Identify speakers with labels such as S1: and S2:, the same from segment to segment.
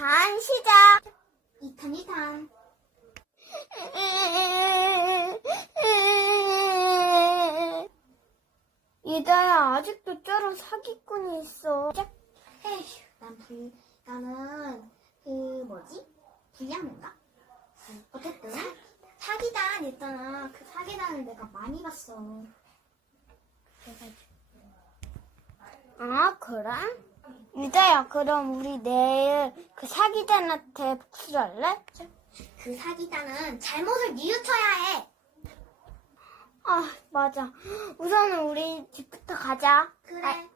S1: 2탄 시작.
S2: 2탄 2탄
S1: 이다야 아직도 쩌런 사기꾼이 있어.
S2: 에휴 난 불, 나는 그 뭐지? 불량인가? 어쨌든 사기단 있잖아 그 사기단을 내가 많이 봤어 그래가지고
S1: 아 그래? 유다야 그럼 우리 내일 그 사기단한테 복수를 할래?
S2: 그 사기단은 잘못을 뉘우쳐야 해
S1: 아 맞아. 우선은 우리 집부터 가자.
S2: 그래
S1: 아,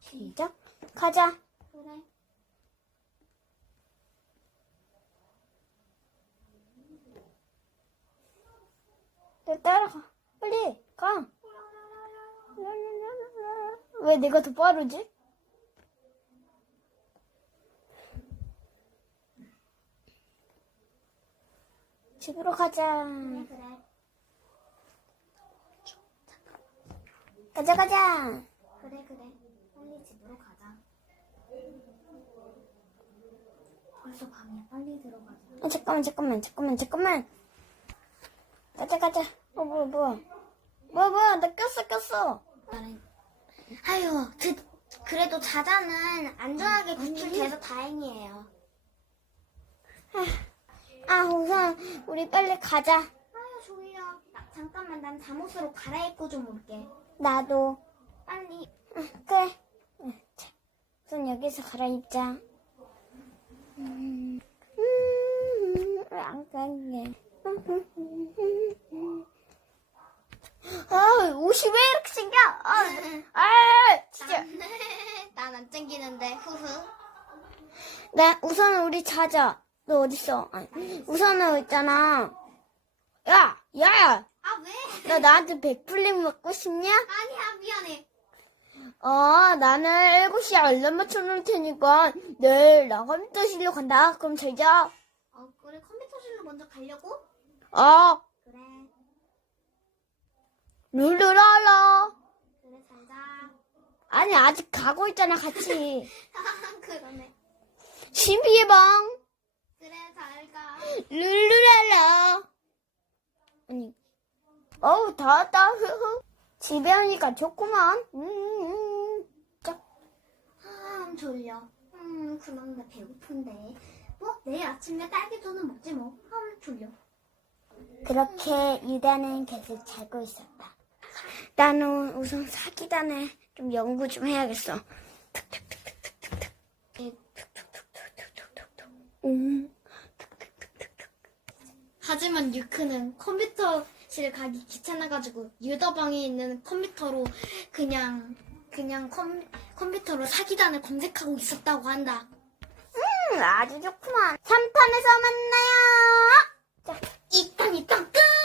S1: 시작. 가자.
S2: 그래
S1: 내 따라가. 빨리 가. 왜 내가 더 빠르지? 집으로 가자.
S2: 그래 그래
S1: 가자 가자.
S2: 그래 그래 빨리 집으로 가자 벌써 밤이야 빨리 들어가자
S1: 어, 잠깐만 잠깐만 잠깐만 잠깐만. 가자 가자. 어 뭐야 뭐야. 뭐야 뭐야 나 꼈어 꼈어.
S2: 아유 그, 그래도 자자는 안전하게 구출돼서 다행이에요
S1: 아 우선 우리 빨리 가자.
S2: 아유 졸려 나, 잠깐만 난 잠옷으로 갈아입고 좀 올게
S1: 나도.
S2: 빨리
S1: 응, 그래. 응, 자, 우선 여기서 갈아입자. 음, 음, 안 가게. 아, 옷이 왜 이렇게 생겨? 아, 아, 진짜.
S2: 난 안 땡기는데 후후
S1: 나 우선은 우리 자자. 너 어딨어? 아니, 우선은 있잖아. 야, 야,
S2: 아 왜?
S1: 너 나한테 백플림 먹고 싶냐?
S2: 아니야 미안해
S1: 어, 나는 7시에 알람 맞춰놓을 테니까 내일 나 컴퓨터실로 간다. 그럼 잘 자.
S2: 어 그래 컴퓨터실로 먼저 가려고?
S1: 어,
S2: 그래
S1: 룰루랄라.
S2: 그래 잘자
S1: 아니, 아직 가고 있잖아, 같이.
S2: 그러네
S1: 신비의 방. 룰루랄라. 아니, 어우, 다. 흐흐. 집에 오니까 좋구만. 음, 음. 자,
S2: 아 졸려 음 그럼 나 배고픈데 뭐 내일 아침에 딸기전은 먹지 뭐 아 졸려
S1: 그렇게 유다는 계속 자고 있었다. 나는 우선 사기단에 좀 연구 좀 해야겠어. 음.
S2: 하지만 유크는 컴퓨터실 가기 귀찮아가지고 유더방에 있는 컴퓨터로 그냥 그냥 컴, 컴퓨터로 사기단을 검색하고 있었다고 한다.
S1: 음, 아주 좋구만. 3탄에서 만나요. 자,
S2: 2탄 2탄 끝!